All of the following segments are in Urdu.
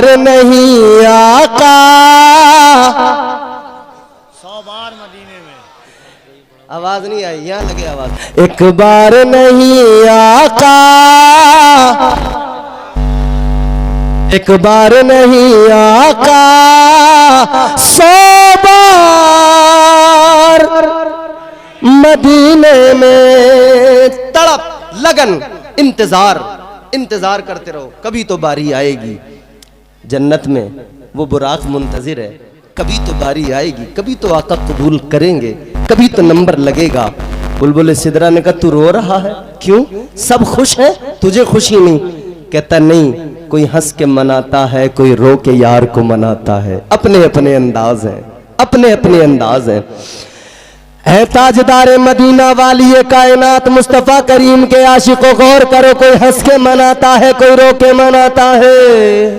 بار نہیں آقا، 100 بار مدینے میں. آواز نہیں آئی، یہاں لگے آواز. ایک بار نہیں آقا، ایک بار نہیں آقا، 100 بار مدینے میں تڑپ لگن انتظار کرتے رہو. کبھی تو باری آئے گی جنت میں، وہ براق منتظر ہے. کبھی تو باری آئے گی، کبھی تو آقا قبول کریں گے، کبھی تو نمبر لگے گا. بلبل سدرا نے کہا تو رو رہا ہے کیوں؟ سب خوش ہیں، تجھے خوشی نہیں؟ کہتا نہیں، کوئی ہنس کے مناتا ہے، کوئی رو کے یار کو مناتا ہے. اپنے اپنے انداز ہیں، اپنے اپنے انداز ہیں. اے تاجدار مدینہ والی کائنات مصطفیٰ کریم کے عاشقوں، غور کرو، کوئی ہنس کے مناتا ہے، کوئی رو کے مناتا ہے.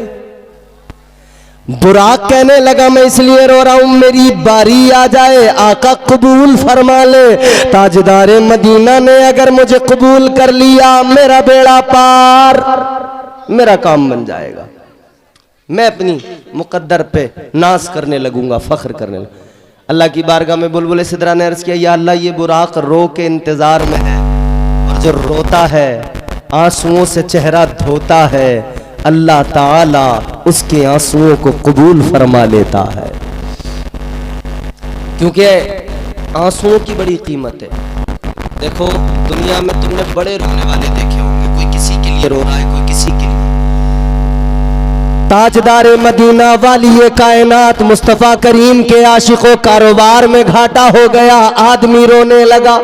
براق کہنے لگا میں اس لیے رو رہا ہوں میری باری آ جائے، آقا قبول فرما لے. تاجدار مدینہ نے اگر مجھے قبول کر لیا، میرا بیڑا پار، میرا کام بن جائے گا. میں اپنی مقدر پہ ناز کرنے لگوں گا، فخر کرنے لگوں. اللہ کی بارگاہ میں بلبل سدرا نے عرض کیا یا اللہ یہ براق رو کے انتظار میں ہے، اور جو روتا ہے آنسوؤں سے چہرہ دھوتا ہے، اللہ تعالی اس کے آنسوؤں کو قبول فرما لیتا ہے. کیونکہ آنسوؤں کی بڑی قیمت ہے. دیکھو دنیا میں تم نے بڑے رونے والے دیکھے ہوں گے، کوئی کسی کے لیے رو رہا ہے، کوئی کسی کے لیے. تاجدار مدینہ والی کائنات مصطفیٰ کریم کے عاشقوں، کاروبار میں گھاٹا ہو گیا، آدمی رونے لگا.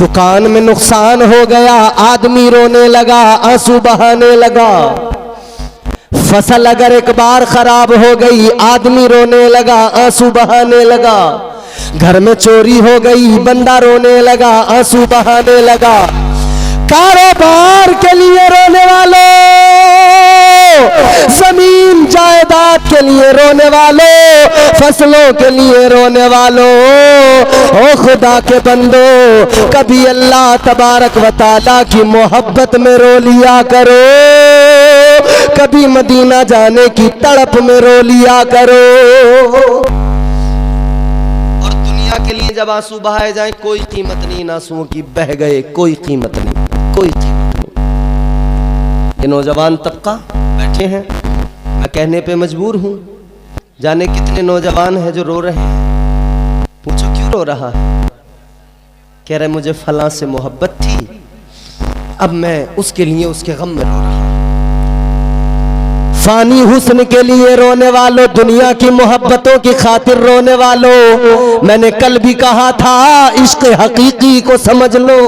دکان میں نقصان ہو گیا، آدمی رونے لگا، آنسو بہانے لگا. فصل اگر ایک بار خراب ہو گئی، آدمی رونے لگا، آنسو بہانے لگا. گھر میں چوری ہو گئی، بندہ رونے لگا، آنسو بہانے لگا. کاروبار کے لیے رونے والوں، زمین جائیداد کے لیے رونے والوں، فصلوں کے لیے رونے والوں، او خدا کے بندو، کبھی اللہ تبارک و تعالیٰ کی محبت میں رو لیا کرو، کبھی مدینہ جانے کی تڑپ میں رو لیا کرو. اور دنیا کے لیے جب آنسو بہائے جائیں کوئی قیمت نہیں، آنسوؤں کی بہ گئے کوئی قیمت نہیں، کوئی قیمت نہیں. یہ نوجوان طبقہ بیٹھے ہیں، میں کہنے پہ مجبور ہوں، جانے کتنے نوجوان ہیں جو رو رہے ہیں. پوچھو کیوں رو رہا ہے؟ کہہ رہے مجھے فلاں سے محبت تھی، اب میں اس کے لیے اس کے غم میں رو رہا ہوں. فانی حسن کے لیے رونے والوں، دنیا کی محبتوں کی خاطر رونے والوں، میں نے کل بھی کہا تھا عشق حقیقی کو سمجھ لو،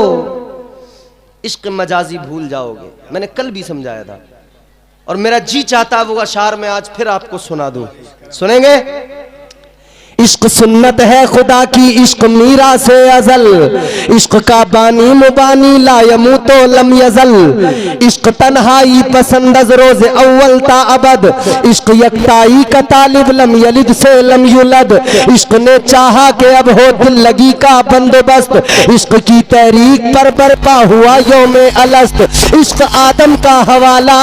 عشق مجازی بھول جاؤ گے. میں نے کل بھی سمجھایا تھا، اور میرا جی چاہتا وہ اشعار میں آج پھر آپ کو سنا دوں. سنیں گے؟ عشق سنت ہے خدا کی، عشق میرا سے ازل، عشق کا بانی مبانی لا یموت لم یزل. عشق تنہائی پسند از روز اول تا ابد، عشق یکتائی کا طالب لم یلد سے لم یولد. عشق نے چاہا کہ اب ہو دل لگی کا بندوبست، عشق کی تحریک پر برپا ہوا یوم الست. عشق آدم کا حوالہ،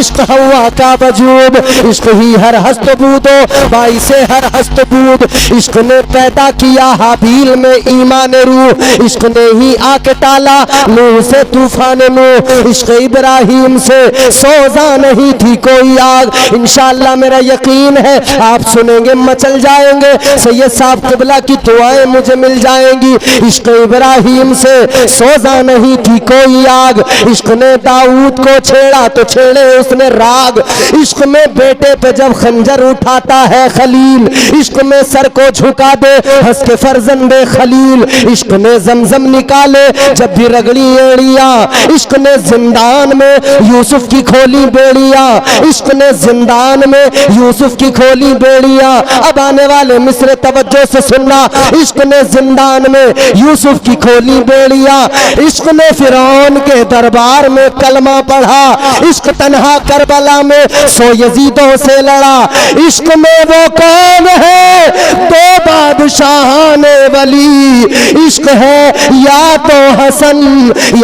عشق ہوا کا وجود، عشق ہی ہر ہست بود و باعث ہر ہست بود. عشق نے پیدا کیا حابیل میں ایمان روح، عشق نے ہی آ کے ٹالا نوح سے طوفان نوح. عشق ابراہیم سے سوزا نہیں تھی کوئی آگ، انشاءاللہ میرا یقین ہے آپ سنیں گے مچل جائیں گے. سید صاحب قبلہ کی دعائیں مجھے مل جائیں گی. عشق ابراہیم سے سوزا نہیں تھی کوئی آگ، عشق نے داؤد کو چھیڑا تو چھیڑے اس نے راگ. عشق میں بیٹے پہ جب خنجر اٹھاتا ہے خلیل، عشق میں سر کو جھکا دے ہنس کے فرزند خلیل. عشق نے زمزم نکالے جب بھی رگڑی ایڑیاں، عشق نے زندان میں یوسف کی کھولی بیڑیاں، عشق نے زندان میں یوسف کی کھولی بیڑیاں. اب آنے والے مصر توجہ سے سننا، عشق نے زندان میں یوسف کی کھولی بیڑیاں. عشق نے فرعون کے دربار میں کلمہ پڑھا، عشق تنہا کربلا میں 100 یزیدوں سے لڑا. عشق میں وہ کون ہے دو بادشاہان ولی، عشق ہے یا تو حسن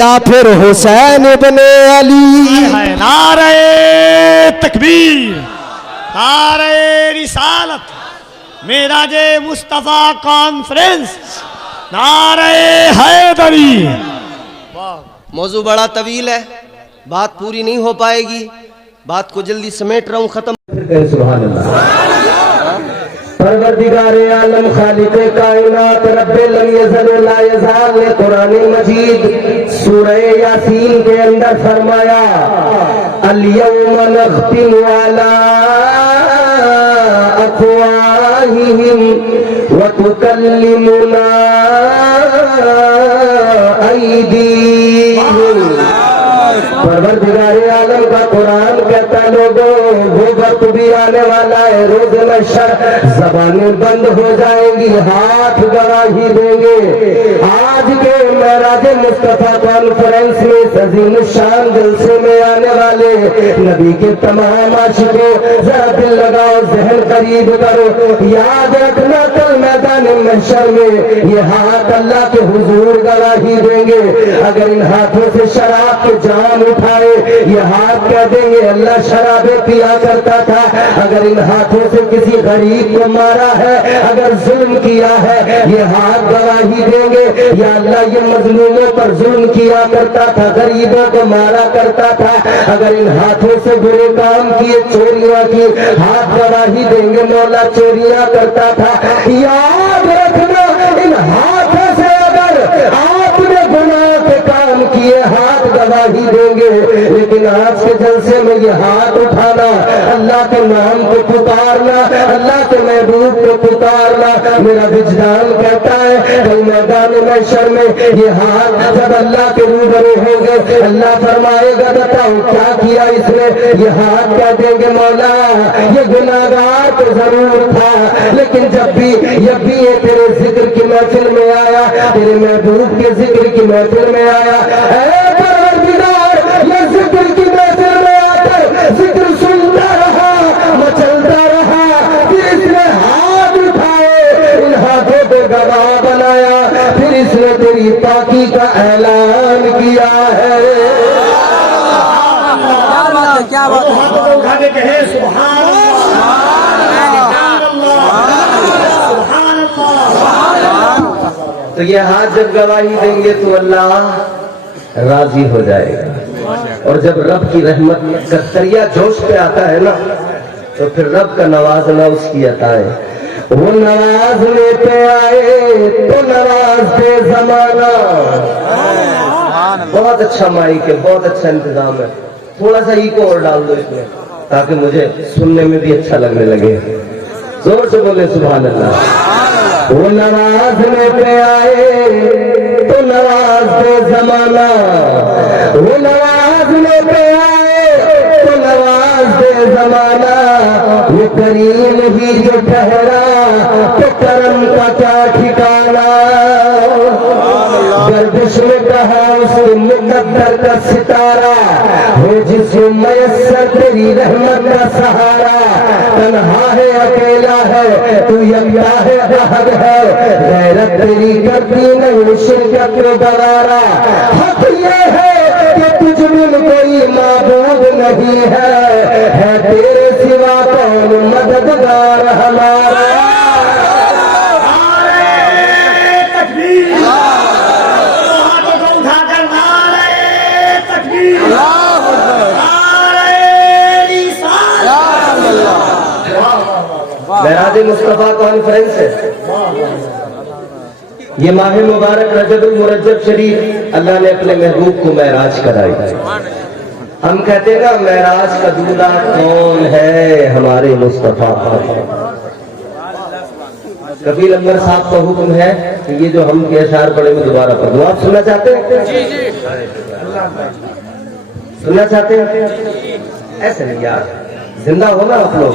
یا پھر حسین ابن علی۔ نعرہ تکبیر، نعرہ رسالت، معراج مصطفیٰ کانفرنس، نعرہ حیدری۔ موضوع بڑا طویل ہے، بات پوری نہیں ہو پائے گی، بات کو جلدی سمیٹ رہا ہوں، ختم۔ سبحان اللہ۔ پروردگار عالم خالق کائنات رب لم یزل لا یزال نے قرآن مجید سورہ یاسین کے اندر فرمایا الیوم نختم علی افواہہم وتکلمنا ایدیہم۔ پروردگار عالم کا قرآن کہتا ہے لوگوں وہ وقت بھی آنے والا ہے، روز محشر زبانیں بند ہو جائیں گی، ہاتھ گواہی دیں گے۔ آج کے معراج مصطفیٰ کانفرنس میں اس عظیم الشان جلسے میں آنے والے نبی کے تمام عاشقوں ذرا دل لگاؤ، ذہن قریب کرو، یاد رکھنا کل میدان محشر میں یہ ہاتھ اللہ کے حضور گواہی دیں گے۔ اگر ان ہاتھوں سے شراب کے جام اٹھائے یہ ہاتھ کہہ دیں گے اللہ شرابیں پیا کرتا تھا۔ اگر ان ہاتھوں سے کسی غریب کو مارا ہے، اگر ظلم کیا ہے، یہ ہاتھ گواہی دیں گے یا اللہ یہ مظلوموں پر ظلم کیا کرتا تھا، غریبوں کو مارا کرتا تھا۔ اگر ان ہاتھوں سے برے کام کیے، چوریاں کی، ہاتھ گواہی دیں گے مولا چوریاں کرتا تھا۔ یاد رکھنا ان ہاتھوں سے اگر آپ نے گناہ کے کام کیے ہاتھ گواہی دیں گے، لیکن آج کے جلسے میں یہ ہاتھ اٹھانا، اللہ کے نام کو پکارنا، اللہ کے محبوب کو پکارنا، میرا وجدان کہتا ہے کل میدان محشر میں یہ ہاتھ جب اللہ کے روبرو ہوں گے، اللہ فرمائے گا بتاؤ کیا کیا اس نے؟ یہ ہاتھ کہہ دیں گے مولا یہ گناہگار تو ضرور تھا، لیکن جب بھی یہ تیرے ذکر کی محفل میں آیا، تیرے محبوب کے ذکر کی محفل میں آیا، اے پروردگار یہ ذکر کی محفل میں آ کر ذکر سنتا رہا، مچلتا رہا، پھر اس نے ہاتھ اٹھائے، ان ہاتھوں کو گواہ بنایا، پھر اس نے تیری پاکی کا اعلان کیا ہے۔ کیا بات ہے؟ ہاتھوں کو اٹھا کے کہے سبحان تو یہ ہاتھ جب گواہی دیں گے تو اللہ راضی ہو جائے گا، اور جب رب کی رحمت کا دریا جوش پہ آتا ہے نا تو پھر رب کا نوازنا اس کی عطا ہے۔ وہ نوازنے پہ آئے تو نوازتے زمانہ۔ بہت اچھا مائک ہے، بہت اچھا انتظام ہے، تھوڑا سا ایکو اور ڈال دو اس میں تاکہ مجھے سننے میں بھی اچھا لگنے لگے، زور سے بولے سبحان اللہ۔ وہ نوازنے پہ آئے تو نوازتے زمانہ، وہ نوازنے پہ آئے تو نوازتے زمانہ، وہ کریم ہی جو ٹھہرا تو کرم کا کیا ٹھکانا۔ گردش میں کہا اس مقدر کا ستارہ ہو جس کو میسر تیری رحمت کا سہارا، تنہا ہے اکیلا ہے تو یکتا ہے احد ہے، غیرت تیری کرتی نہیں شرکت میں گوارا، حق یہ ہے کہ تجھ بن کوئی معبود نہیں ہے تیرے سوا کون مددگار ہمارا۔ معراج مصطفیٰ کانفرنس ہے، یہ ماہ مبارک رجب المرجب شریف اللہ نے اپنے محبوب کو معراج کرائی۔ ہم کہتے ہیں نا معراج کا دولہا کون ہے؟ ہمارے مصطفیٰ۔ کبیر انور صاحب کا حکم ہے کہ یہ جو ہم کے اشعار پڑھے میں دوبارہ پڑھ دوں، آپ سننا چاہتے ہیں؟ سننا چاہتے ہیں؟ ایسے نہیں یار، زندہ ہونا آپ لوگ۔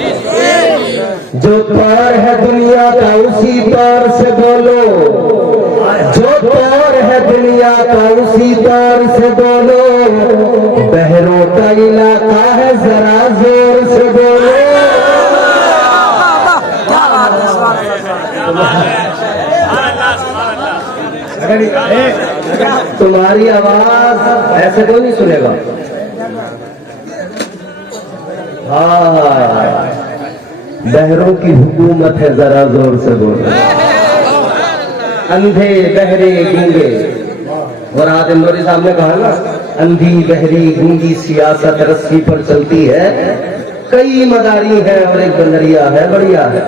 جو طور ہے دنیا کا اسی طور سے بولو، جو طور ہے دنیا کا اسی طور سے بولو، بحروں کا علاقہ ہے ذرا زور سے بولو۔ تمہاری آواز ایسے کوئی نہیں سنے گا. ہاں بہروں کی حکومت ہے, ذرا زور سے بول. اندھے بہرے گونگے, مراد نوری صاحب نے کہا نا اندھی بہری گونگی سیاست رسی پر چلتی ہے, کئی مداری ہیں اور ایک بندریا ہے بڑھیا ہے.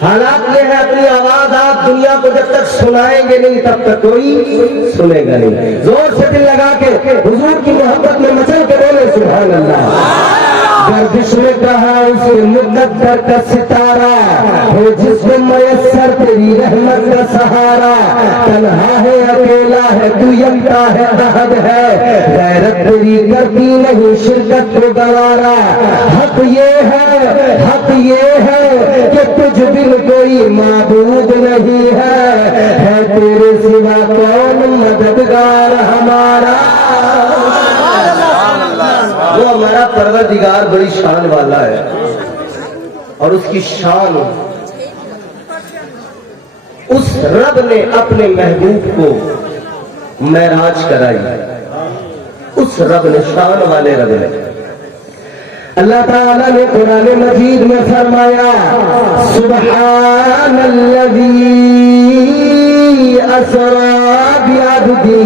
حالات یہ ہے اپنی آواز آپ دنیا کو جب تک سنائیں گے نہیں تب تک کوئی سنے گا نہیں. زور سے دل لگا کے حضور کی محبت میں مچل کے بولے سبحان اللہ. گردش میں کہا اسے مقدر کا ستارہ ہو جس میں میسر تیری رحمت کا سہارا. تنہا ہے اکیلا ہے تو یکتا ہے احد ہے, غیرت تیری کرتی نہیں شرکت کو گوارا. حق یہ ہے کہ تجھ بن کوئی معبود نہیں ہے تیرے سوا کون مددگار ہمارا. وہ ہمارا پروردگار بڑی شان والا ہے اور اس کی شان اس رب نے اپنے محبوب کو معراج کرائی. اس رب نے شان والے رب نے اللہ تعالیٰ نے قرآن مجید میں فرمایا سبحان الذی اسری بعبدہ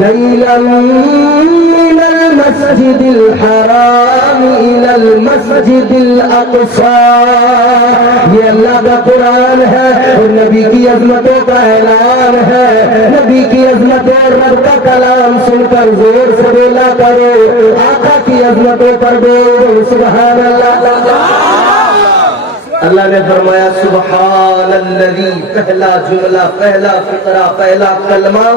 لیلا من المسجد الحرام الى المسجد الاقصى. یہ اللہ کا قرآن ہے اور نبی کی عظمتوں کا اعلان ہے. نبی کی عظمتوں اور رب کا کلام سن کر زور سے بولا کرو, آقا کی عظمتوں پر بولو سبحان اللہ. اللہ نے فرمایا سبحان الذی, پہلا جملہ, پہلا فقرہ, پہلا کلمہ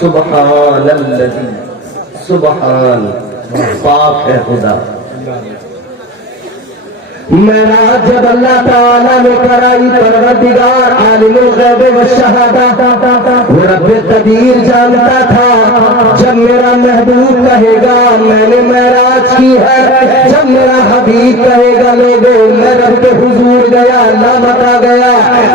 سبحان الذی. سبحان پاک ہے خدا. معراج جب اللہ تعالیٰ نے کرائی پروردگار عالم الغیب والشہادہ وہ رب قدیر جانتا تھا جب میرا محبوب کہے گا میں نے معراج کی ہے, جب میرا حبیب کہے گا لوگوں میں رب کے حضور گیا, اللہ بتا گیا,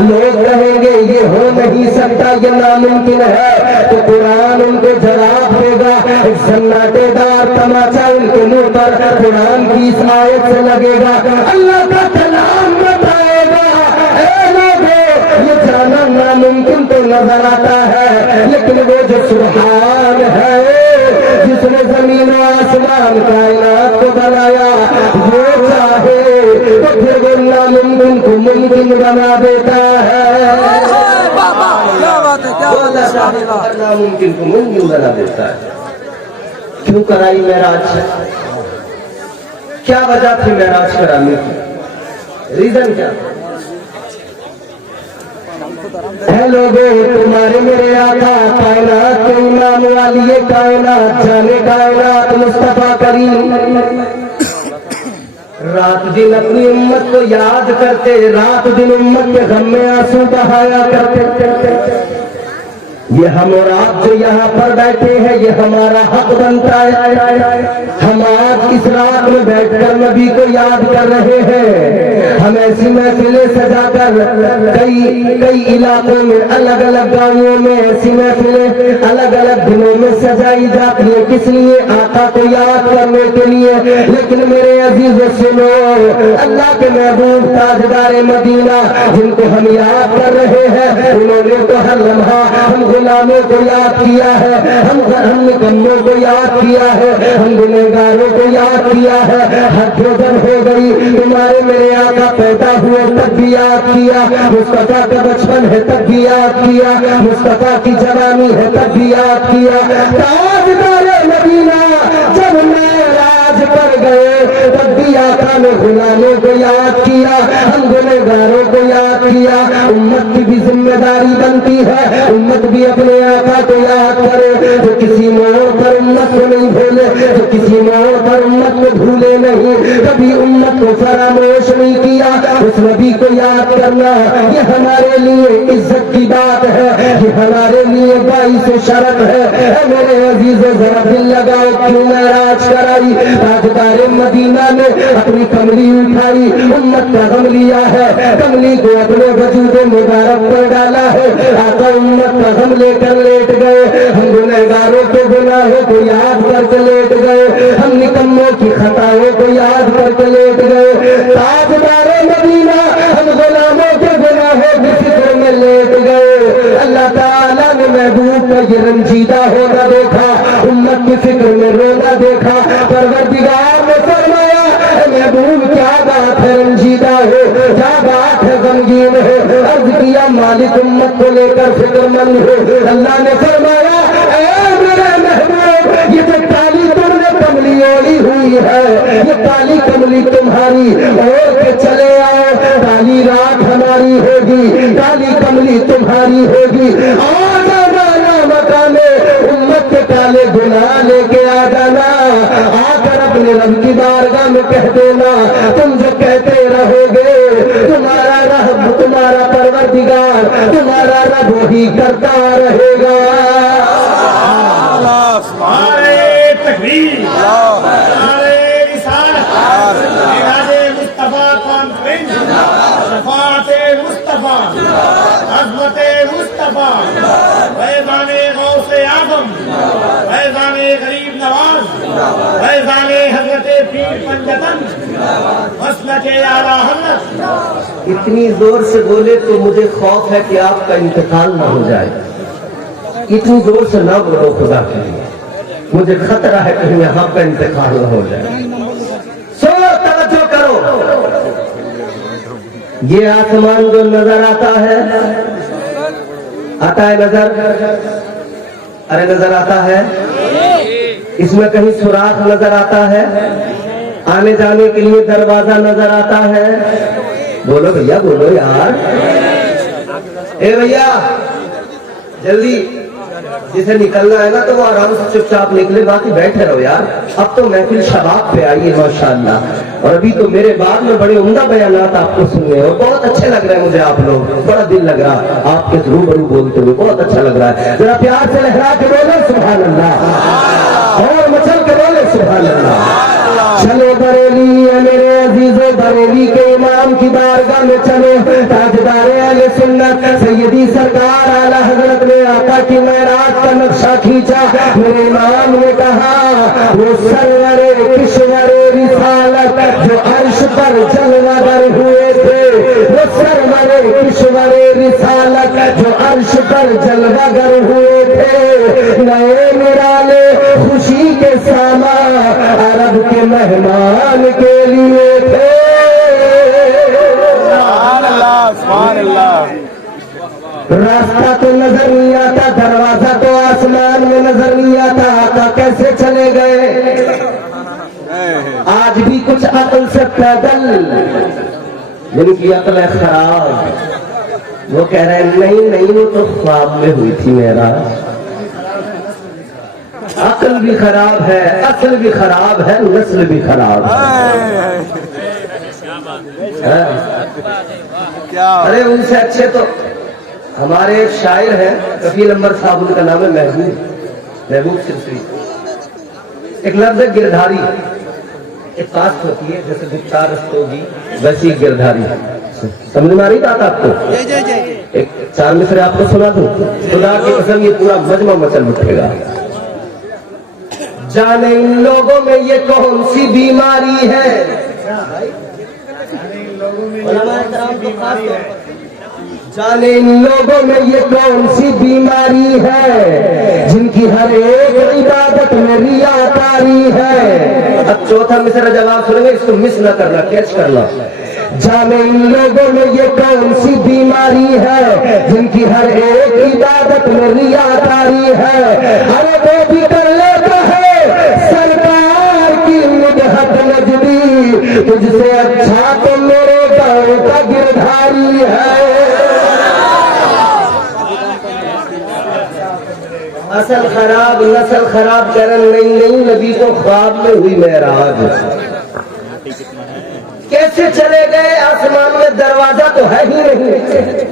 لوگ کہیں گے یہ ہو نہیں سکتا, یہ ناممکن ہے, تو قرآن ان کو جواب دے گا. ایک سناٹے دار تماچا ان کے منہ پر قرآن کی اس آیت سے لگے گا. اللہ کا کلام بتائے گا اے لوگوں یہ جانا ناممکن تو نظر آتا ہے, لیکن وہ جو سبحان ہے جس نے زمین و آسمان کائنات کو بنایا وہ چاہے تو پھر وہ ناممکن کو ممکن بنا دیتا ہے. ناممکن کو ممکن بنا دیتا ہے. کیوں کرائی معراج؟ کیا وجہ تھی معراج کرانے کی؟ ریزن کیا؟ اے لوگوں تمہارے میرے آقا کائنات کے امام والی کائنات جانے کائنات مصطفیٰ کریم رات دن اپنی امت کو یاد کرتے, رات دن امت کے غم میں آنسو بہایا کرتے. یہ ہم اور آپ جو یہاں پر بیٹھے ہیں یہ ہمارا حق بنتا ہے. ہم آج اس رات میں بیٹھ کر نبی کو یاد کر رہے ہیں. ہم ایسی محفلیں سجا کر کئی علاقوں میں الگ الگ گاؤں میں ایسی محفلیں الگ الگ دنوں میں سجائی جاتی ہیں. کس لیے؟ آقا کو یاد کرنے کے لیے. لیکن میرے عزیز سنو, اللہ کے محبوب تاجدار مدینہ جن کو ہم یاد کر رہے ہیں انہوں نے تو ہر لمحہ ہم غلاموں کو یاد کیا ہے, ہم نکموں کو یاد کیا ہے, ہم گنہگاروں کو یاد کیا ہے. حد جب ہو گئی تمہارے میرے آقا پیدا ہوئے تب بھی یاد کیا, مصطفیٰ کا بچپن ہے تب بھی یاد کیا, مصطفیٰ کی جوانی ہے تب بھی یاد کیا. تاجدار مدینہ جب معراج پر گئے تب بھی آقا نے غلاموں کو یاد کیا, ہم گنہگاروں کو یاد کیا. امت کی بھی ذمہ داری بنتی ہے امت بھی اپنے آقا کو یاد کرے. جو کسی موڑ پر امت کو نہیں بھولے, جو کسی موڑ پر امت کو بھولے نہیں, کبھی امت کو فراموش نہیں کیا. اس نبی کو یاد کرنا یہ ہمارے لیے عزت کی بات ہے, یہ ہمارے لیے باعث شرف ہے. میرے عزیزوں ذرا دل لگاؤ کیوں معراج کرائی تاجدار مدینہ مدینہ نے اپنی کملی اٹھائی، امت کا غم لیا ہے، کملی کو اپنے وجود مبارک پر ڈالا ہے، آقا امت کا غم لے کر لیٹ گئے، ہم گنہگاروں کے گناہوں کو یاد کر کے لیٹ گئے، ہم نکموں کی خطاؤں کو یاد کر کے لیٹ گئے، تاجدار مدینہ ہم غلاموں کے گناہوں کی فکر میں لیٹ گئے۔ اللہ تعالیٰ نے محبوب کا یہ رنجیدہ ہونا دیکھا، امت کی فکر میں رونا دیکھا، پروردگار نے فرمایا اے محبوب کیا بات ہے رنجیدہ ہو، کیا بات ہے غمگین ہو، عرض کیا مالک امت کو لے کر فکر مند ہو۔ اللہ نے فرمایا اے میرے محبوب یہ جو کالی تم نے کملی اوڑھی ہوئی ہے، یہ کالی کملی تمہاری اوڑھ کے چلے آؤ، کالی رات ہماری ہوگی، کالی کملی تمہاری ہوگی، آ جانا مکان امت کے کالے گناہ لے کے آ جانا، آ کر اپنے رب کی بارگاہ میں کہہ دینا، تم جو کہتے رہو گے تمہارا رب تمہارا پروردگار تمہارا رب وہی کرتا رہے گا۔ نعرے تکبیر، نعرے رسالت، معراج مصطفیٰ کانفرنس، شفاعت مصطفیٰ، عظمت مصطفیٰ، فیضان غوث اعظم، فیضان غریب نواز، فیضان حضرت پیر پنجتن، مسلک اعلیٰ حضرت۔ اتنی زور سے بولے تو مجھے خوف ہے کہ آپ کا انتقال نہ ہو جائے، اتنی زور سے نہ بولو خدا کے لیے، مجھے خطرہ ہے کہ یہاں کا انتقال نہ ہو جائے۔ سنو توجہ کرو، یہ آسمان جو نظر آتا ہے نظر، ارے نظر آتا ہے، اس میں کہیں سوراخ نظر آتا ہے، آنے جانے کے لیے دروازہ نظر آتا ہے؟ بولو بھیا بولو یار، اے بھیا جلدی، جسے نکلنا ہے نا تو وہ آرام سے چپ چاپ نکلے، باقی بیٹھے رہو یار۔ اب تو محفل شباب پہ آئی ہے ماشاءاللہ، اور ابھی تو میرے بعد میں بڑے عمدہ بیانات آپ کو سننے ہیں، بہت اچھے لگ رہے ہیں مجھے آپ لوگ، بڑا دل لگ رہا آپ کے روبرو بولتے ہوئے، بہت اچھا لگ رہا ہے۔ ذرا پیار سے لہرا کے بولو سبحان اللہ، اور مچل کے بولے سبحان اللہ۔ چلو بریلی ہے میرے عزیزو، بریلی کے امام کی بارگاہ میں چلو، تاجدار اہل سنت سیدی سرکار اعلیٰ حضرت نے آقا کی معراج کا نقشہ کھینچا، میرے امام نے کہا وہ سرور کشور رسالت جو عرش پر جلوہ گر ہوئے تھے، وہ سرور کشور رسالت جو عرش پر جلوہ گر ہوئے تھے، نئے نرالے خوشی کے ساما عرب کے مہمان کے لیے تھے۔ سبحان اللہ، سبحان اللہ۔ راستہ تو نظر نہیں آتا، دروازہ تو آسمان میں نظر نہیں آتا، آقا کیسے چلے گئے؟ آج بھی کچھ عقل سے پیدل، جن کی عقل ہے خراب، وہ کہہ رہے ہیں نہیں وہ تو خواب میں ہوئی تھی میرا۔ عقل بھی خراب ہے، عقل بھی خراب ہے، نسل بھی خراب ہے۔ ارے ان سے اچھے تو ہمارے ایک شاعر ہیں کفیل انور صاحب، ان کا نام ہے محبوب سلسلی۔ ایک لفظ ہے گردھاری، ایک کاسٹ ہوتی ہے جیسے گپتار رستوگی، ویسی گردھاری، سمجھ میں آ رہی بات آپ کو؟ ایک چار مصرے آپ کو سنا دوں، خدا کی قسم یہ پورا مجمع مچل اٹھے گا۔ جانے ان لوگوں میں یہ کون سی بیماری ہے، جانے ان لوگوں میں یہ کون سی بیماری ہے، جن کی ہر ایک عبادت میں ریاکاری ہے۔ اب چوتھا مصرع جواب سنیں گے، اس کو مس نہ کرنا، کیچ کرنا۔ جانے ان لوگوں میں یہ کون سی بیماری ہے، جن کی ہر ایک عبادت میں ریاکاری ہے، ارے وہ بھی کر لیتا ہے سرکار کی مدحت نجدی، تجھ سے اچھا تو میرے گاؤں کا گردھاری ہے۔ اصل خراب نسل خراب کرن نہیں، نبی کو خواب میں ہوئی معراج، کیسے چلے گئے؟ آسمان میں دروازہ تو ہے ہی نہیں،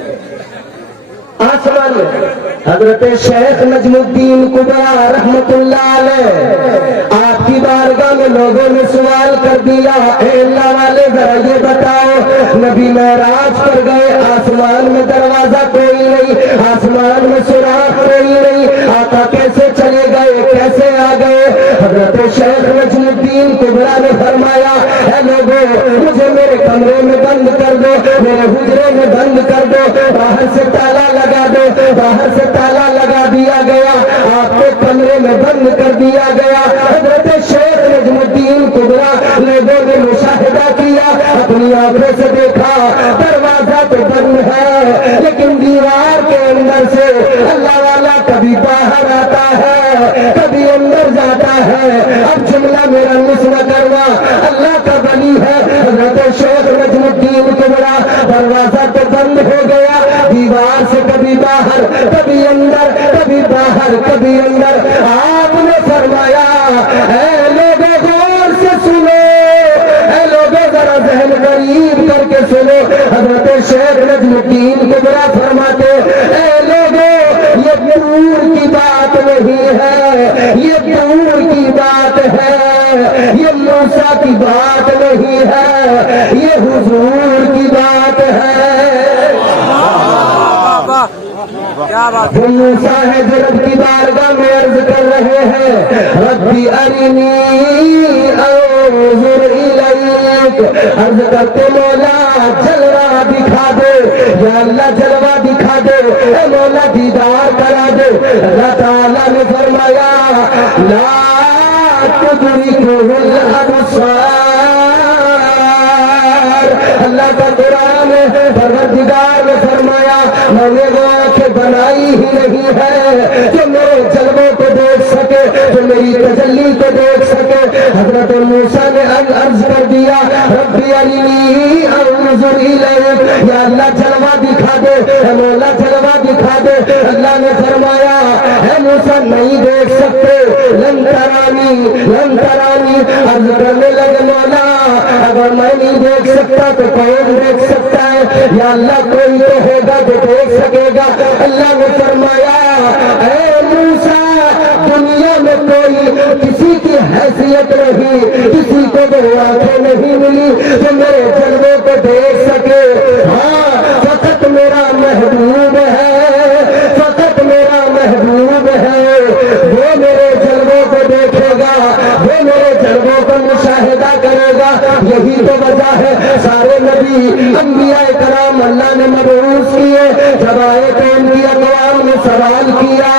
آسمان میں حضرت شیخ نجم الدین کبرا رحمت اللہ علیہ آپ کی بارگاہ میں لوگوں نے سوال کر دیا، اے اللہ والے ذرا یہ بتاؤ، نبی معراج پر گئے، آسمان میں دروازہ کوئی نہیں، آسمان میں سوراخ کوئی نہیں، آقا کیسے چلے گئے، کیسے آ گئے؟ حضرت شیخ نجم الدین کبریٰ نے فرمایا، اے لوگوں مجھے میرے کمرے میں بند کر دو، میرے حجرے میں بند کر دو، باہر سے تالا لگا دو۔ باہر سے تالا لگا دیا گیا، آپ کو کمرے میں بند کر دیا گیا۔ حضرت شیخ نجم الدین کبریٰ لوگوں نے مشاہدہ کیا، اپنی آنکھوں سے دیکھا، دروازہ تو بند ہے لیکن دیوار کے اندر سے اللہ والا کبھی باہر آتا ہے کبھی اندر جاتا ہے۔ اب جملہ میرا مس نہ کرنا، اللہ کا ولی ہے حضرت شیخ نجم الدین کبریٰ، دروازہ تو بند ہو گیا، دیوار سے کبھی باہر کبھی اندر، کبھی باہر کبھی اندر۔ آپ نے فرمایا، اے لوگوں غور سے سنو، اے لوگوں ذرا ذہن قریب کر کے سنو۔ حضرت شیخ نجم الدین کبریٰ فرماتے، اے لوگوں یہ دور کی بات نہیں ہے، یہ دور کی بات ہے، یہ موسیٰ کی بات نہیں ہے، یہ حضور کی بات ہے۔ وہ موسیٰ ہے جو رب کی بارگاہ میں عرض کر رہے ہیں، ربی ارنی انظر الیک، عرض کرتے مولا جلوہ دکھا دے، یا اللہ جلوہ دکھا دے، اے مولا دیدار کرا دے۔ اللہ تعالیٰ نے فرمایا، لا تدرکہ الابصار، اللہ کا قرآن ہے، پروردگار نے فرمایا میں نے وہ آنکھیں بنائی ہی نہیں ہے جو میرے جلووں کو دیکھ سکے، جو میری تجلی کو دیکھ سکے۔ حضرت موسیٰ نے عرض کر دیا، ربی ارنی انظر الیک، یا اللہ جلوہ دکھا دے، اے مولا جلوہ دکھا دے۔ اللہ نے فرمایا، اے موسیٰ نہیں دیکھ سکتے، لن ترانی لن ترانی۔ عرض کرنے لگے، مولا اگر میں نہیں دیکھ سکتا تو کون دیکھ سکتا ہے؟ یا اللہ کوئی تو ہوگا جو دیکھ سکے گا۔ اللہ نے فرمایا، اے موسیٰ دنیا میں کوئی کسی کی حیثیت نہیں، کسی کو وہ آنکھیں نہیں ملی جو میرے جلووں کو دیکھ سکے، ہاں فقط میرا محبوب ہے، فقط میرا محبوب ہے، وہ میرے جلووں کو دیکھے گا، وہ میرے جلووں کو مشاہدہ کرے گا۔ یہی تو وجہ ہے سارے نبی انبیاء کرام اللہ نے مبعوث کیے، جب آئے تو ان کی اقوام نے سوال کیا،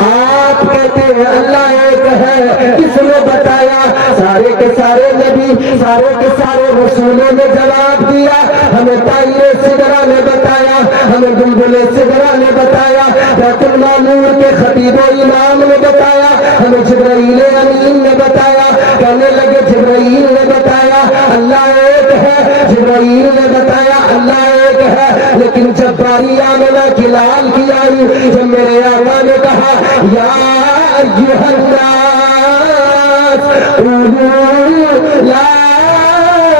آپ کہتے ہیں اللہ ایک ہے، کس نے بتایا؟ سارے کے سارے نبی، سارے کے سارے رسولوں نے جواب دیا، ہمیں طائر سدرہ نے بتایا، ہمیں بلبل سدرہ نے بتایا، بیت المعمور کے خطیب و امام نے بتایا، ہمیں جبرائیل امین نے بتایا۔ کہنے لگے جبرائیل نے بتایا اللہ ایک ہے، جبرائیل نے بتایا اللہ ایک ہے، لیکن جب باری آمنہ کی لال کی آئی، جب میرے آقا نے کہا یا ایھا الناس قولوا لا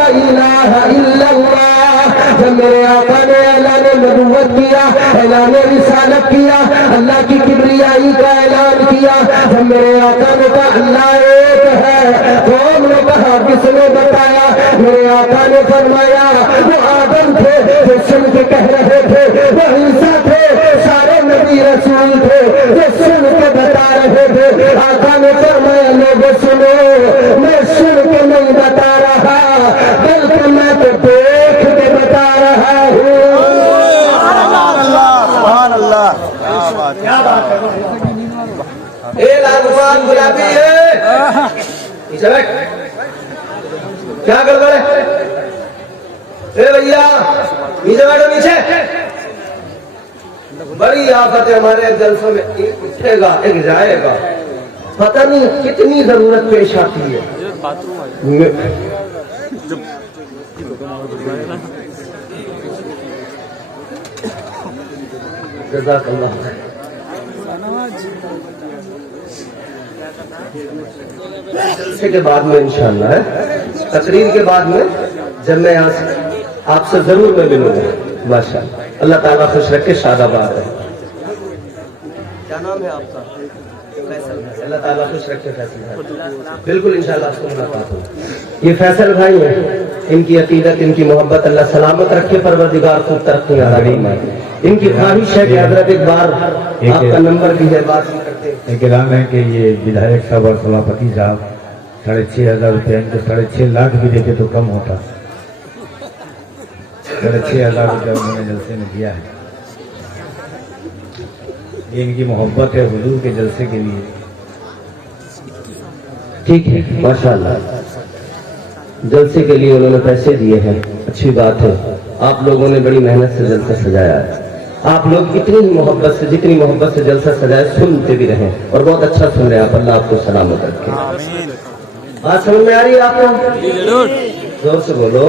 الہ الا اللہ، جب میرے آقا نے اعلان نبوت کیا، اعلان رسالت کیا، اللہ کی کبریائی کا اعلان کیا، جب میرے آقا نے کہا اللہ ایک ہے، قوم نے کہا کس نے بتایا؟ میرے آقا نے فرمایا وہ آدم تھے جو سن کے کہہ رہے تھے، وہ عیسیٰ تھے، سارے نبی رسول تھے جو سن کے بتا رہے تھے۔ آقا نے فرمایا لوگوں سنو، میں سن کے نہیں بتا رہا بلکہ میں تو دیکھ کے بتا رہا ہوں۔ سبحان اللہ، کیا بات ہے۔ اے لازمان گلابی ہے، نیچے بیٹھ، کیا کر رہے؟ اے بھیا نیچے بیٹھو، نیچے۔ بڑی آفت ہے ہمارے جلسوں میں، ایک اٹھے گا ایک جائے گا، پتہ نہیں کتنی ضرورت پیش آتی ہے۔ جزاک اللہ خیر۔ جلسے کے بعد میں انشاءاللہ ہے، تقریر کے بعد میں جب میں آپ سے ضرور میں ملوں گا ماشاءاللہ۔ اللہ تعالیٰ خوش رکھے، شاد آباد ہے۔ کیا نام ہے آپ کا؟ اللہ تعالیٰ خوش رکھے فیصل بھائی. بالکل انشاءاللہ آپ کو ملاقات ہوگی. یہ فیصل بھائی ہیں, ان کی عقیدت, ان کی محبت اللہ سلامت رکھے, پروردگار خوب ترقی عطا فرمائے. ان کی خواہش ہے کہ حضرت ایک بار آپ کا نمبر بھی ہے, بات نہیں کرتے. ایک اعلان ہے کہ یہ ودھایک صاحب اور سبھاپتی صاحب 6,500 روپے, ان کو 6.5 لاکھ بھی دیتے تو کم ہوتا. 6,500 روپے انہوں نے جلسے میں دیا ہے. یہ ان کی محبت ہے حضور کے جلسے کے لیے. ٹھیک ہے, ماشاءاللہ جلسے کے لیے انہوں نے پیسے دیے ہیں, اچھی بات ہے. آپ لوگوں نے بڑی محنت سے جلسہ سجایا ہے. آپ لوگ اتنی ہی محبت سے, جتنی محبت سے جلسہ سجائے, سنتے بھی رہیں اور بہت اچھا سن رہے ہیں آپ. اللہ آپ کو سلامت رکھے. بات سمجھ میں آ رہی ہے آپ کو؟ زور سے بولو.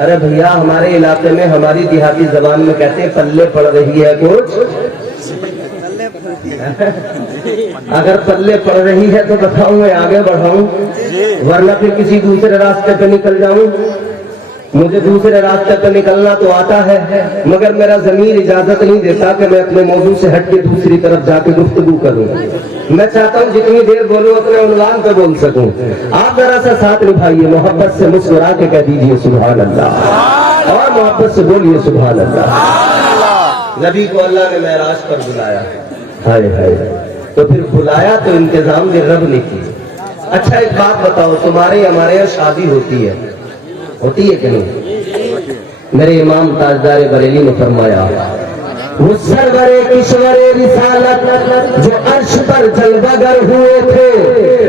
ارے بھیا, ہمارے علاقے میں ہماری دیہاتی زبان میں کہتے ہیں پلے پڑ رہی ہے کچھ. اگر پلے پڑ رہی ہے تو بتاؤں, میں آگے بڑھاؤں, ورنہ پھر کسی دوسرے راستے پہ نکل جاؤں. مجھے دوسرے راستے پہ نکلنا تو آتا ہے, مگر میرا ضمیر اجازت نہیں دیتا کہ میں اپنے موضوع سے ہٹ کے دوسری طرف جا کے گفتگو کروں. میں چاہتا ہوں جتنی دیر بولوں اپنے عنوان پہ بول سکوں. آپ ذرا سا ساتھ نبھائیے, محبت سے مسکرا کے کہہ دیجئے سبحان اللہ, اور محبت سے بولیے سبحان اللہ. نبی کو اللہ نے معراج پر بلایا, ہائے ہائے, تو پھر بلایا تو انتظام بھی رب نے کی. اچھا ایک بات بتاؤ, تمہارے ہمارے یہاں شادی ہوتی ہے کہ نہیں؟ میرے امام تاجدار بریلی نے فرمایا, وہ سرور کشور رسالت جو عرش پر جلوہ گر ہوئے تھے,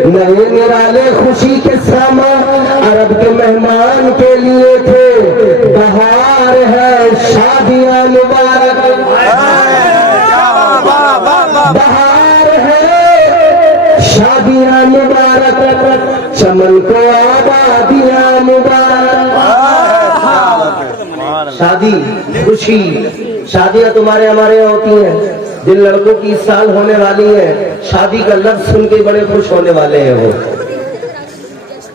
نئے نرالے خوشی کے ساما عرب کے مہمان کے لیے تھے. بہار ہے شادیاں مبارک, بہار ہے شادیاں مبارک, چمن کو آبادیاں مبارک. شادی خوشی, شادیاں تمہارے ہمارے یہاں ہوتی ہیں. جن لڑکوں کی اس سال ہونے والی ہیں, شادی کا لفظ سن کے بڑے خوش ہونے والے ہیں. وہ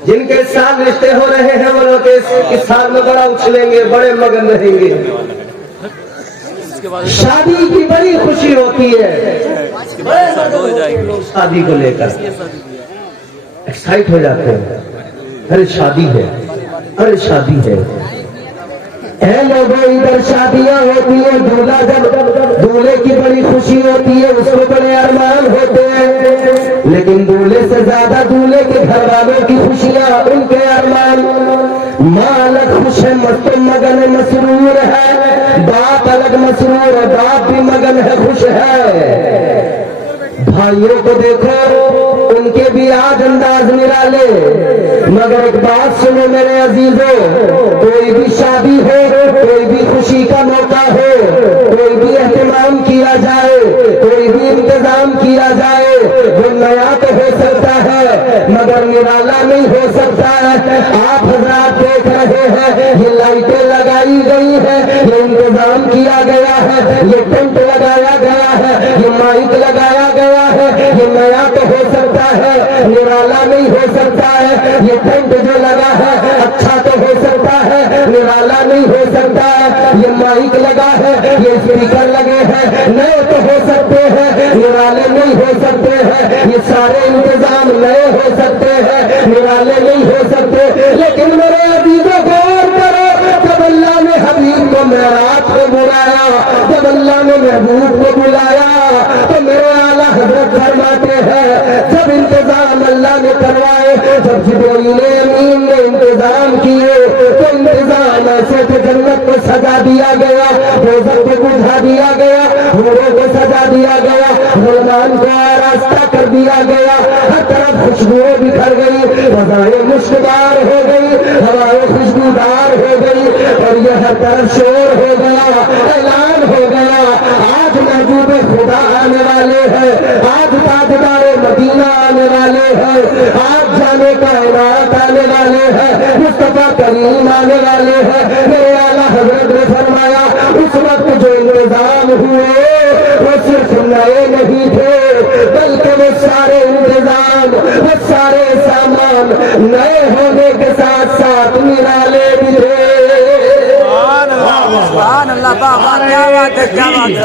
جن کے اس سال رشتے ہو رہے ہیں وہ لوگ اس سال میں بڑا اچھلیں گے, بڑے مگن رہیں گے. شادی کی بڑی خوشی ہوتی ہے, شادی کو لے کر ایکسائٹ ہو جاتے ہیں. ارے شادی ہے, ارے شادی ہے. اے لوگوں, ادھر شادیاں ہوتی ہیں, دولہا جب دولہے کی بڑی خوشی ہوتی ہے, اس کو بڑے ارمان ہوتے ہیں, لیکن دولہے سے زیادہ دولہے کے گھر والوں کی خوشیاں, ان کے ارمان. ماں الگ خوش ہے, مگن مسرور ہے, باپ الگ مسرور ہے, باپ بھی مگن ہے, خوش ہے. بھائیوں کو دیکھو, ان کے بھی آج انداز نرالے, مگر ایک بات سنو میرے عزیزوں, کوئی بھی شادی ہو, کوئی بھی خوشی کا موقع ہو, کوئی بھی اہتمام کیا جائے, کوئی بھی انتظام کیا جائے, وہ نیا تو ہو سکتا ہے مگر نرالا نہیں ہو سکتا ہے. آپ حضرات دیکھ رہے ہیں, یہ لائٹیں لگائی گئی ہیں, یہ انتظام کیا گیا ہے, یہ ٹینٹ لگایا گیا ہے, یہ مائک لگایا گیا ہے, یہ نیا تو ہو سکتا ہے, نرالا نہیں ہو سکتا ہے. یہ ٹینٹ جو لگا ہے اچھا تو ہو سکتا ہے, نرالا نہیں ہو سکتا ہے. یہ مائک لگا ہے, یہ اسپیکر لگے ہیں, نئے تو ہو سکتے ہیں, نرالے نہیں ہو سکتے ہیں. یہ سارے انتظام نئے ہو سکتے ہیں, نرالے نہیں ہو سکتے. لیکن میرے عزیزوں غور کرو, جب اللہ نے حبیب کو معراج کو بلایا, جب اللہ نے محبوب کو بلایا, تو میرے اعلیٰ حضرت فرماتے ہیں, جب انتظام اللہ نے کروائے, جب جبرائیل امین نے انتظام کیے, تو انتظام ایسے کہ جنت کو سجا دیا گیا, روزہ کو بجھا دیا گیا, حوروں کو سجا دیا گیا, غلمان کو آراستہ کر دیا گیا, ہر طرف خوشبوئیں بکھر گئی, فضائیں مشکبار ہو گئی, ہوائیں خوشبودار ہو گئی, اور یہ ہر طرف شور ہو گیا, اعلان ہو گیا, آج محبوب خدا آنے والے ہیں, آج تاجدار مدینہ آنے والے ہیں, آج جانے کائنات آنے والے ہیں, مصطفیٰ کریم آنے والے ہیں. میرے اعلیٰ حضرت نے فرمایا, اس وقت جو انتظام ہوئے وہ صرف نئے نہیں تھے, بلکہ وہ سارے انتظام, وہ سارے سامان نئے ہونے کے ساتھ ساتھ نرالے بھی تھے. سبحان اللہ, کیا بات ہے, کیا بات ہے.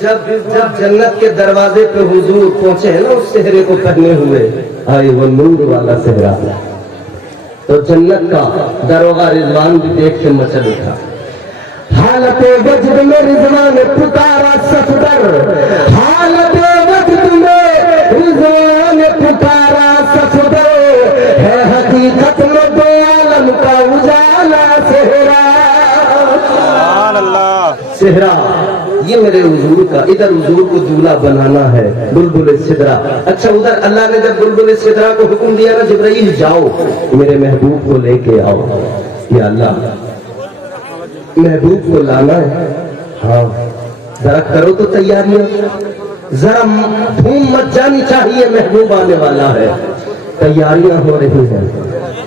جب جنت کے دروازے پہ حضور پہنچے ہیں نا اس صحرے کو پہنے ہوئے، آئے وہ نور والا صحرا، تو جنت کا دروغہ رضوان بھی دیکھ کے مچل اٹھا۔ حالت وجد میں رضوان پکارا صفدر، حالت وجد میں رضوان پکارا صفدر، ہے حقیقت میں دو عالم کا اجالا صحرا۔ سبحان اللہ۔ صحرا یہ میرے حضور کا، ادھر حضور کو دولہا بنانا ہے، بلبل سدرا۔ اچھا ادھر اللہ نے جب بلبل سدرا کو حکم دیا نا جبرائیل جاؤ میرے محبوب کو لے کے آؤ، یا اللہ محبوب کو لانا ہے، ہاں ذرا کرو تو تیاریاں، ذرا دھوم مچ جانی چاہیے، محبوب آنے والا ہے، تیاریاں ہو رہی ہیں۔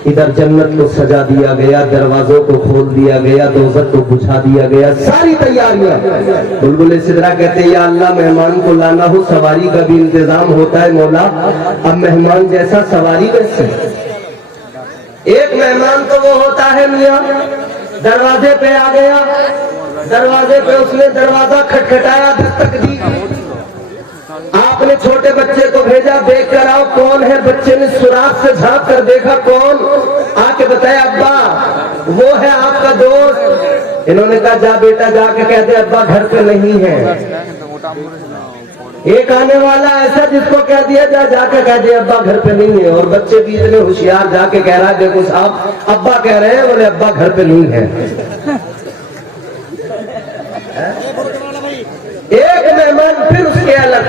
ادھر جنت کو سجا دیا گیا، دروازوں کو کھول دیا گیا، دوزخ کو بجھا دیا گیا، ساری تیاریاں۔ بلبل سدرا کہتے ہیں یا اللہ مہمان کو لانا ہو، سواری کا بھی انتظام ہوتا ہے مولا، اب مہمان جیسا سواری کیسے؟ ایک مہمان تو وہ ہوتا ہے میاں دروازے پہ آ گیا، دروازے پہ اس نے دروازہ کھٹکھٹایا، دستک دی، آپ نے چھوٹے بچے کو بھیجا دیکھ کر آؤ کون ہے، بچے نے سوراخ سے جھانک کر دیکھا کون، آ کے بتایا ابا وہ ہے آپ کا دوست۔ انہوں نے کہا جا بیٹا جا کے کہہ دے ابا گھر پہ نہیں ہے۔ ایک آنے والا ایسا جس کو کہہ دیا جا کے کہہ دیا ابا گھر پہ نہیں ہے، اور بچے بھی اتنے ہوشیار جا کے کہہ رہا ہے دیکھو صاحب ابا کہہ رہے ہیں، بولے ابا گھر پہ نہیں ہے۔ ایک مہمان پھر اس کے الگ،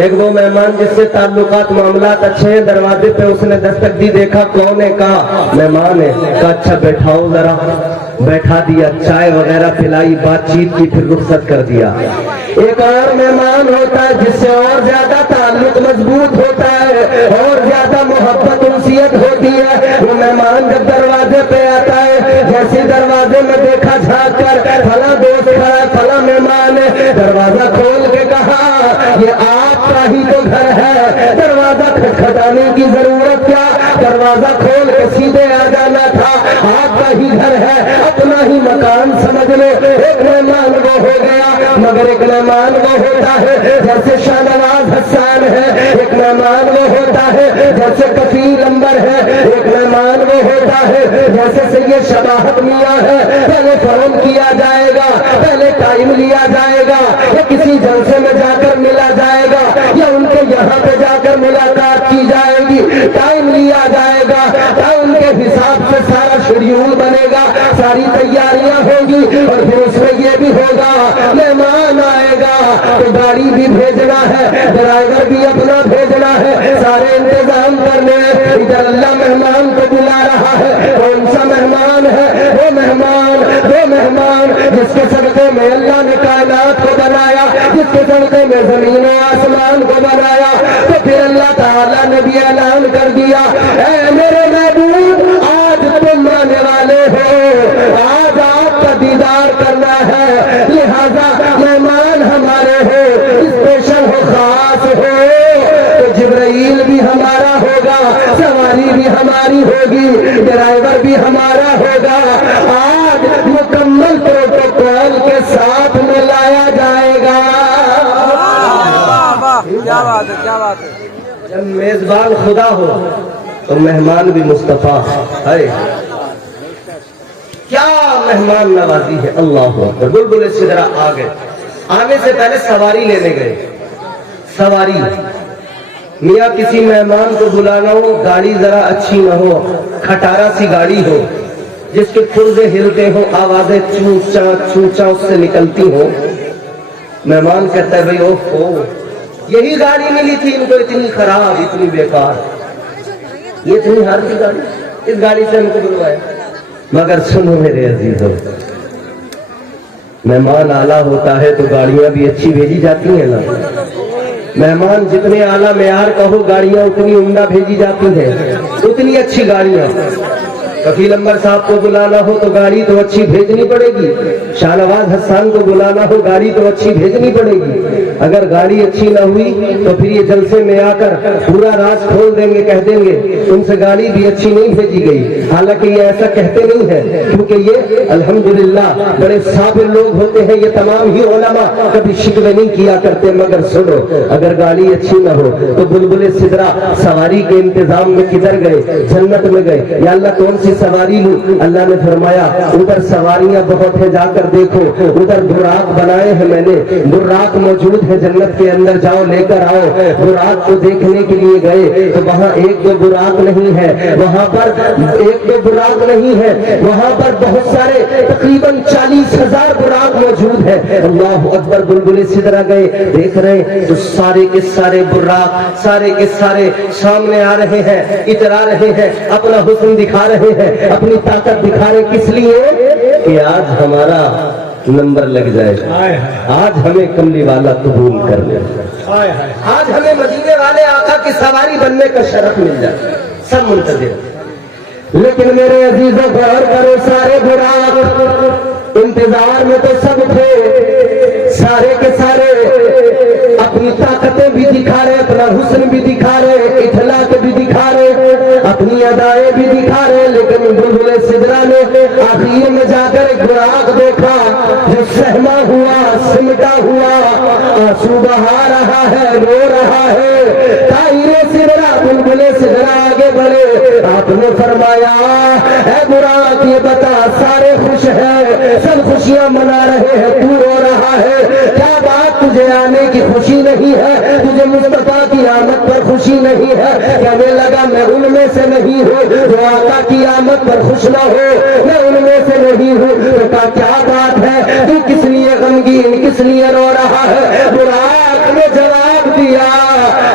ایک وہ مہمان جس سے تعلقات معاملات اچھے ہیں، دروازے پہ اس نے دستک دی، دیکھا کون ہے، کہا مہمان ہے، کہا اچھا بیٹھاؤ ذرا، بیٹھا دیا، چائے وغیرہ پلائی، بات چیت کی، پھر رخصت کر دیا۔ ایک اور مہمان ہوتا ہے جس سے اور زیادہ تعلق مضبوط ہوتا ہے، اور زیادہ محبت انسیت ہوتی ہے، وہ مہمان جب دروازے پہ آتا ہے، جیسے دروازے میں دیکھا جھانک کر فلاں دوست کھڑا ہے، فلاں مہمان ہے، دروازہ کھول کے کہا یہ آپ کا ہی تو گھر ہے، دروازہ کھٹکھٹانے کی ضرورت کیا، دروازہ کھول کے سیدھے آ جانا تھا، آپ کا ہی گھر ہے، اپنا ہی مکان سمجھ لو۔ ایک مہمان وہ ہو گیا، مگر ایک مہمان وہ ہوتا ہے جیسے شاہ نواز حسان ہے، ایک مہمان وہ ہوتا ہے جیسے کفیل انبر ہے، ایک مہمان وہ ہوتا ہے جیسے سید شباہت میاں ہے، پہلے فون کیا جائے گا، پہلے ٹائم لیا جائے گا، یا کسی جلسے میں جا کر ملا جائے گا، یا ان کے یہاں پہ جا کر ملاقات کی جائے گی، ٹائم لیا جائے گا، ٹائم کے حساب سے سارا شیڈیول بنے گا، ساری تیاریاں ہوں گی، اور پھر اس میں یہ بھی ہوگا مہمان آئے گا تو گاڑی بھی بھیجنا ہے، ڈرائیور بھی اپنا بھیجنا ہے، سارے انتظام کرنے ہیں۔ ادھر اللہ مہمان کو بلا رہا ہے، کون سا مہمان ہے؟ وہ مہمان جس کے صدقے میں اللہ نے کائنات کو بنایا، جس کے صدقے میں زمین و آسمان کو بنایا، تو پھر اللہ تعالیٰ نے بھی اعلان کر دیا اے میرے محبوب آج تم آنے والے ہو، آج آپ کا دیدار کرنا ہے، لہذا مہمان ہمارے ہو، اسپیشل ہو، خاص ہو، تو جبرائیل بھی ہمارا ہوگا، سواری بھی ہماری ہوگی، ڈرائیور بھی ہمارا ہوگا، آج مکمل پروٹوکول کے ساتھ ملایا جائے گا۔ کیا بات ہے، کیا بات ہے۔ جب میزبان خدا ہو تو مہمان بھی مصطفیٰ ہے، کیا مہمان نوازی ہے، اللہ اکبر۔ بلبل سدرا آ گئے، آنے سے پہلے سواری لینے گئے، سواری میاں کسی مہمان کو بلانا ہو، گاڑی ذرا اچھی نہ ہو، کھٹارا سی گاڑی ہو جس کے پرزے ہلتے ہوں، آوازیں چونچا اس سے نکلتی ہوں، مہمان کہتا ہے بھئی اوہ یہی گاڑی ملی تھی ان کو، اتنی خراب، اتنی بیکار، یہ اتنی ہر کی گاڑی، اس گاڑی سے ہم کو بلوایا۔ مگر سنو میرے عزیزوں، مہمان اعلیٰ ہوتا ہے تو گاڑیاں بھی اچھی بھیجی جاتی ہیں نا، مہمان جتنے اعلیٰ معیار کا ہو گاڑیاں اتنی عمدہ بھیجی جاتی ہیں، اتنی اچھی گاڑیاں۔ وکیل انور صاحب کو بلانا ہو تو گاڑی تو اچھی بھیجنی پڑے گی، شاہ نواز حسان کو بلانا ہو گاڑی تو اچھی بھیجنی پڑے گی۔ اگر گاڑی اچھی نہ ہوئی تو پھر یہ جلسے میں آ کر پورا راز کھول دیں گے، کہہ دیں گے ان سے گاڑی بھی اچھی نہیں بھیجی گئی۔ حالانکہ یہ ایسا کہتے نہیں ہے، کیونکہ یہ الحمدللہ بڑے صابر لوگ ہوتے ہیں، یہ تمام ہی علماء کبھی شکوے نہیں کیا کرتے۔ مگر سنو، اگر گاڑی اچھی نہ ہو تو بلبل سدرا سواری کے انتظام میں کدھر گئے؟ جنت میں گئے۔ یا اللہ کون سی سواری لوں؟ اللہ نے فرمایا ادھر سواریاں بہت ہے، جا کر دیکھو، ادھر براق بنائے ہیں میں نے، براق موجود ہے جنت کے اندر، جاؤ لے کر آؤ۔ براق کو دیکھنے کے لیے گئے تو وہاں ایک دو براق نہیں ہے، وہاں پر ایک دو براق نہیں ہے، وہاں پر بہت سارے تقریباً 40,000 براق موجود ہے۔ اللہ اکبر۔ بلبل سدرا گئے، دیکھ رہے تو سارے کے سارے براق سارے کے سارے سامنے آ رہے ہیں، اترا رہے ہیں، اپنا حسن دکھا رہے ہیں، اپنی طاقت دکھا رہے۔ کس لیے؟ کہ آج ہمارا نمبر لگ جائے، آج ہمیں کملی والا قبول کر لے، آج ہمیں مدینے والے آقا کی سواری بننے کا شرف مل جائے۔ سب منتظر، لیکن میرے عزیزوں غور کرو، سارے براق انتظار میں تو سب تھے، سارے کے سارے اپنی طاقتیں بھی دکھا رہے، اپنا حسن بھی دکھا رہے، اخلاق بھی دکھا رہے، اپنی ادائیں بھی دکھا رہے، لیکن بلبل سدرا نے آخر میں جا کر ایک براق دیکھا جو سہما ہوا، سمٹا ہوا، آنسو بہا رہا ہے، رو رہا ہے۔ طائر سدرا، بلبل سدرا آگے بڑھے، آپ نے فرمایا اے براق یہ بتا، سارے خوش ہیں، سب خوشیاں منا رہے ہیں، تو رو رہا ہے، کیا بات تجھے آنے کی خوشی نہیں ہے؟ تجھے مصطفیٰ کی آمد پر خوشی نہیں ہے؟ کہنے لگا میں ان میں سے نہیں ہوں جو آقا کی آمد پر خوش نہ ہو، میں ان میں سے نہیں ہوں۔ تو کہا کیا بات ہے، تو کس لیے غمگین، کس لیے رو رہا ہے؟ براق نے جواب دیا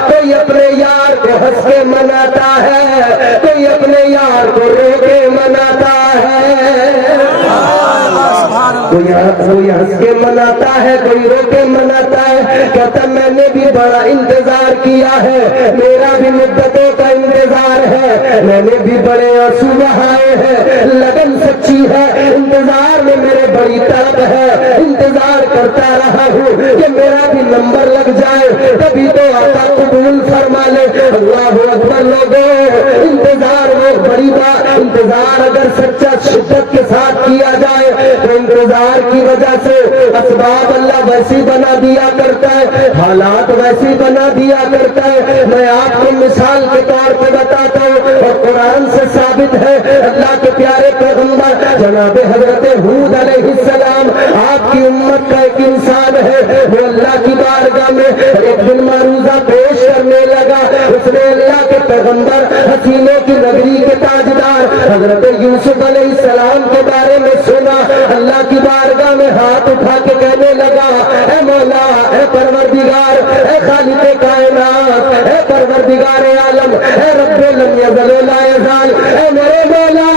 کوئی اپنے یار کو ہنس کے مناتا ہے، کوئی اپنے یار کو رو کے مناتا ہے، کوئی ہنس کے مناتا ہے، کوئی رو کے مناتا ہے۔ کہتا میں نے بھی بڑا انتظار کیا ہے، میرا بھی مدتوں کا انتظار ہے، میں نے بھی بڑے آنسو بہائے ہیں، لگن سچی ہے، انتظار میں میرے بڑی طلب ہے، انتظار کرتا رہا ہوں کہ میرا بھی نمبر لگ جائے، کبھی تو آقا قبول فرما لے۔ اللہ اکبر لوگوں، انتظار وہ بڑی بات، انتظار اگر سچا شدت کے ساتھ کیا جائے تو انتظار کی وجہ سے اسباب اللہ ویسی بنا دیا کرتا ہے، حالات ویسی بنا دیا کرتا ہے۔ میں آپ کو مثال کے طور پہ بتاتا ہوں، اور قرآن سے ثابت ہے، اللہ کے پیارے پیغمبر جناب حضرت ہود علیہ السلام آپ کی امت کا ایک انسان ہے، وہ اللہ کی بارگاہ میں ایک دن معروضہ پیش کرنے لگا۔ اس نے اللہ کے پیغمبر حسینوں کی نگری کے تاجدار حضرت یوسف علیہ السلام کے بارے میں سنا، اللہ کی بارگاہ میں ہاتھ اٹھا کے کہنے لگا اے مولا، اے پروردگار، اے خالق کائنات، اے پروردگار عالم، اے رب لم یزل لا یزال، اے میرے مولا،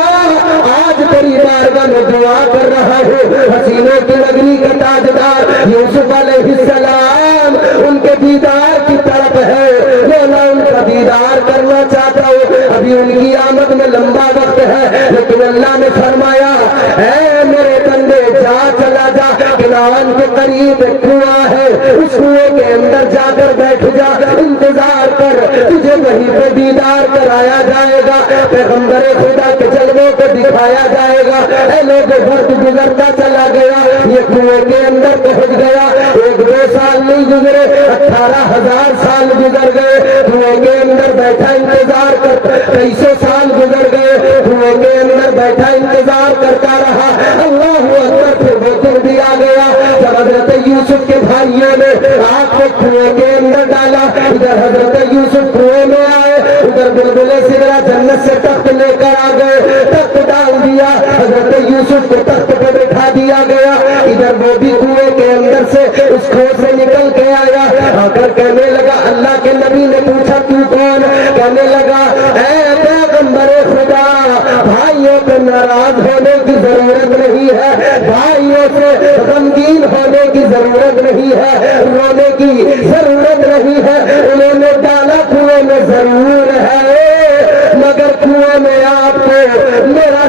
آج تیری بارگاہ میں دعا کر رہا ہوں، حسینوں کی نگری کا تاجدار یوسف علیہ السلام، ان کے دیدار کی طرف ہے، مولا ان کا دیدار کرنا چاہتا ہوں، ابھی ان کی آمد میں لمبا وقت ہے، لیکن اللہ نے فرمایا اے میرے بندے جا، چلا جا، کنعان کے قریب ایک کنواں ہے، اس کنویں کے اندر جا کر بیٹھ جا، انتظار کر، تجھے وہیں پہ دیدار کرایا جائے گا، پیغمبر خدا کے جلووں کو دکھایا جائے گا۔ اے لوگ، وقت گزرتا چلا گیا، یہ کنویں کے اندر پہنچ گیا، 1-2 سال نہیں گزرے، 18,000 سال گزر گئے، کنویں کے اندر بیٹھا انتظار کر، 2300 سال گزر گئے، کنویں کے اندر بیٹھا انتظار کرتا رہا۔ اللہ اکبر، پھر وہ دن بھی آ گیا جب حضرت یوسف کے بھائیوں نے آپ کو کنویں کے اندر ڈالا، ادھر حضرت یوسف کنویں میں آئے، ادھر بلبل سدرا جنت سے تخت لے کر آ گئے، تخت ڈال دیا، حضرت یوسف کو تخت پہ بٹھا دیا گیا، ادھر وہ بھی کنویں کے اندر سے اس کنویں سے نکل کے آیا، آ کر کہنے لگا، اللہ کے نبی نے پوچھا تو کون؟ کہنے لگا اے پیغمبر خدا، بھائیوں پہ ناراض ہونے کی ضرورت نہیں ہے، بھائیوں سے غمگین ہونے کی ضرورت نہیں ہے، رونے کی ضرورت نہیں ہے، انہوں نے ڈالا کنویں میں ضرور ہے، مگر کنویں میں آپ کو میرا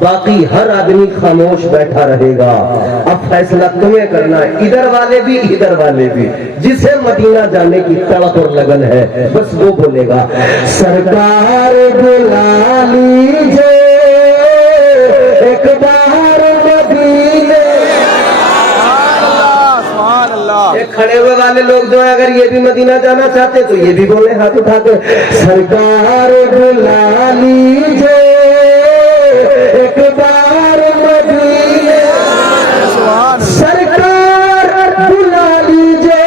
باقی ہر آدمی خاموش بیٹھا رہے گا. اب فیصلہ تمہیں کرنا ہے, ادھر والے بھی ادھر والے بھی. جسے مدینہ جانے کی تڑپ اور لگن ہے بس وہ بولے گا سرکار بلا لیجئے ایک بار مدینے. سبحان اللہ. ایک کھڑے ہوئے والے لوگ جو ہیں اگر یہ بھی مدینہ جانا چاہتے تو یہ بھی بولے ہاتھ اٹھا کے سرکار بلا لیجئے ایک بار مدینے. سرکار بلا لیجئے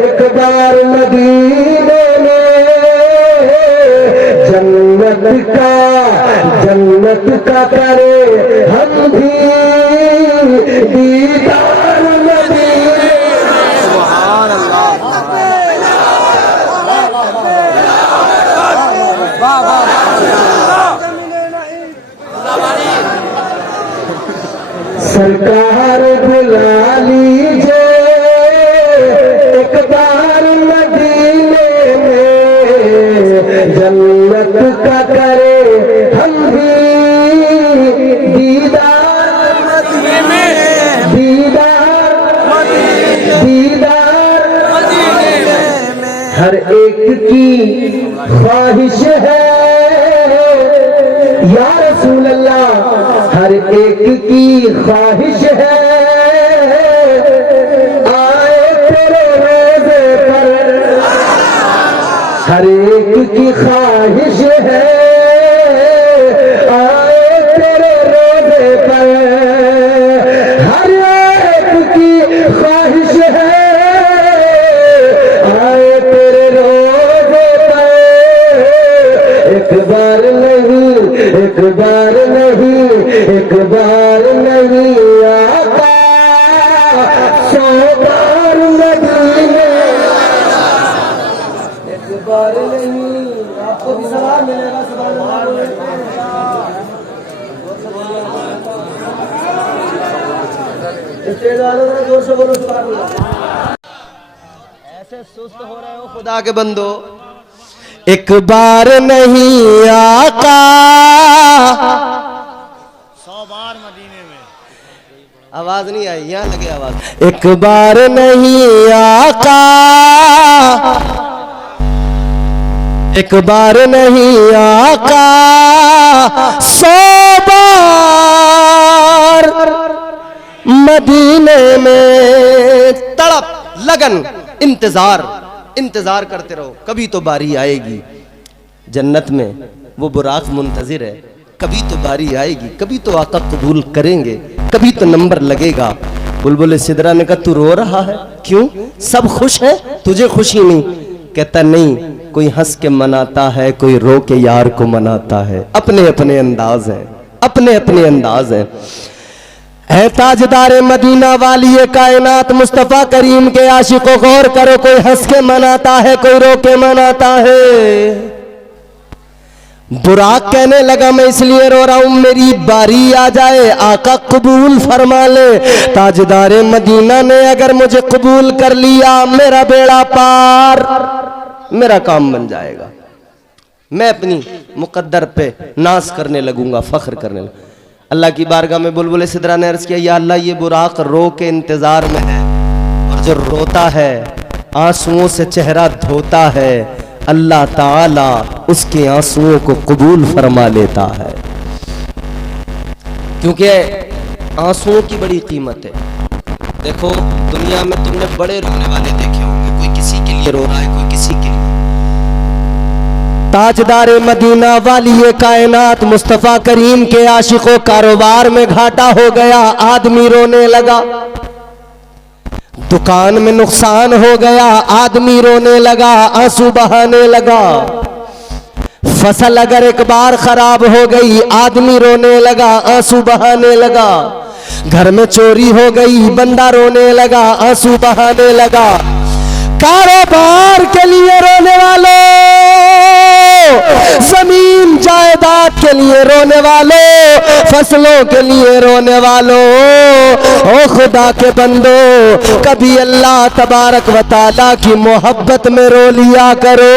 ایک بار مدینے میں. جنت کا کرے ہم بھی دیدار مدینے. سبحان اللہ. واہ واہ. سرکار بلا لیجئے ایک بار مدینے میں. جنت کا کرے ہم بھی دیدار مدینے میں. دیدار دیدار. مدینے میں. ہر ایک کی خواہش ہے یا رسول اللہ, ہر ایک کی خواہش ہے آئے تیرے روزے پر. ہر ایک کی خواہش ہے آئے تیرے روزے پر. ہر ایک کی خواہش ہے آئے تیرے روزے پر. ایک بار نہیں ایک بار نہیں ایک بار نہیں آقا 100 بار مدینے. ایک بار نہیں. آپ کو بھی سلام ملے گا. سبحان اللہ. اسٹیج والوں نے زور سے بولو سبحان اللہ. ایسے سست ہو رہے ہو خدا کے بندو. ایک بار نہیں آقا 100 بار مدینے میں. آواز نہیں آئی, یہاں لگے آواز. ایک بار نہیں آقا ایک بار نہیں آقا 100 بار مدینے میں. تڑپ لگن انتظار کرتے رہو. کبھی تو باری آئے گی جنت میں. وہ براق منتظر ہے, کبھی تو باری آئے گی, کبھی تو آقا قبول کریں گے, کبھی تو نمبر لگے گا. بلبل سدرا نے کہا تو رو رہا ہے کیوں؟ سب خوش ہیں, تجھے خوشی نہیں؟ کہتا نہیں, کوئی ہنس کے مناتا ہے, کوئی رو کے یار کو مناتا ہے. اپنے اپنے انداز ہیں, اپنے اپنے انداز ہیں. اے تاجدار مدینہ والی کائنات مصطفیٰ کریم کے عاشقوں غور کرو. کوئی ہنس کے مناتا ہے, کوئی رو کے مناتا ہے. براق کہنے لگا میں اس لیے رو رہا ہوں میری باری آ جائے, آقا قبول فرما لے. تاجدار مدینہ نے اگر مجھے قبول کر لیا میرا بیڑا پار, میرا کام بن جائے گا. میں اپنی مقدر پہ ناز کرنے لگوں گا, فخر کرنے لگوں. اللہ کی بارگاہ میں بلبل سدرا نے عرض کیا یا اللہ یہ براق رو کے انتظار میں ہے, اور جو روتا ہے آنسوؤں سے چہرہ دھوتا ہے اللہ تعالی اس کے آنسوؤں کو قبول فرما لیتا ہے. کیونکہ آنسوؤں کی بڑی قیمت ہے. دیکھو دنیا میں تم نے بڑے رونے والے دیکھے ہوں گے, کوئی کسی کے لیے رو رہا ہے, کوئی کسی کے لیے. تاجدار مدینہ والی کائنات مصطفیٰ کریم کے عاشقوں کاروبار میں گھاٹا ہو گیا, آدمی رونے لگا. دکان میں نقصان ہو گیا, آدمی رونے لگا, آنسو بہانے لگا. فصل اگر ایک بار خراب ہو گئی آدمی رونے لگا, آنسو بہانے لگا. گھر میں چوری ہو گئی بندہ رونے لگا, آنسو بہانے لگا. کاروبار کے لیے رونے والوں, زمین جائیداد کے لیے رونے والوں, فصلوں کے لیے رونے والوں, او خدا کے بندو کبھی اللہ تبارک و تعالیٰ کی محبت میں رو لیا کرو,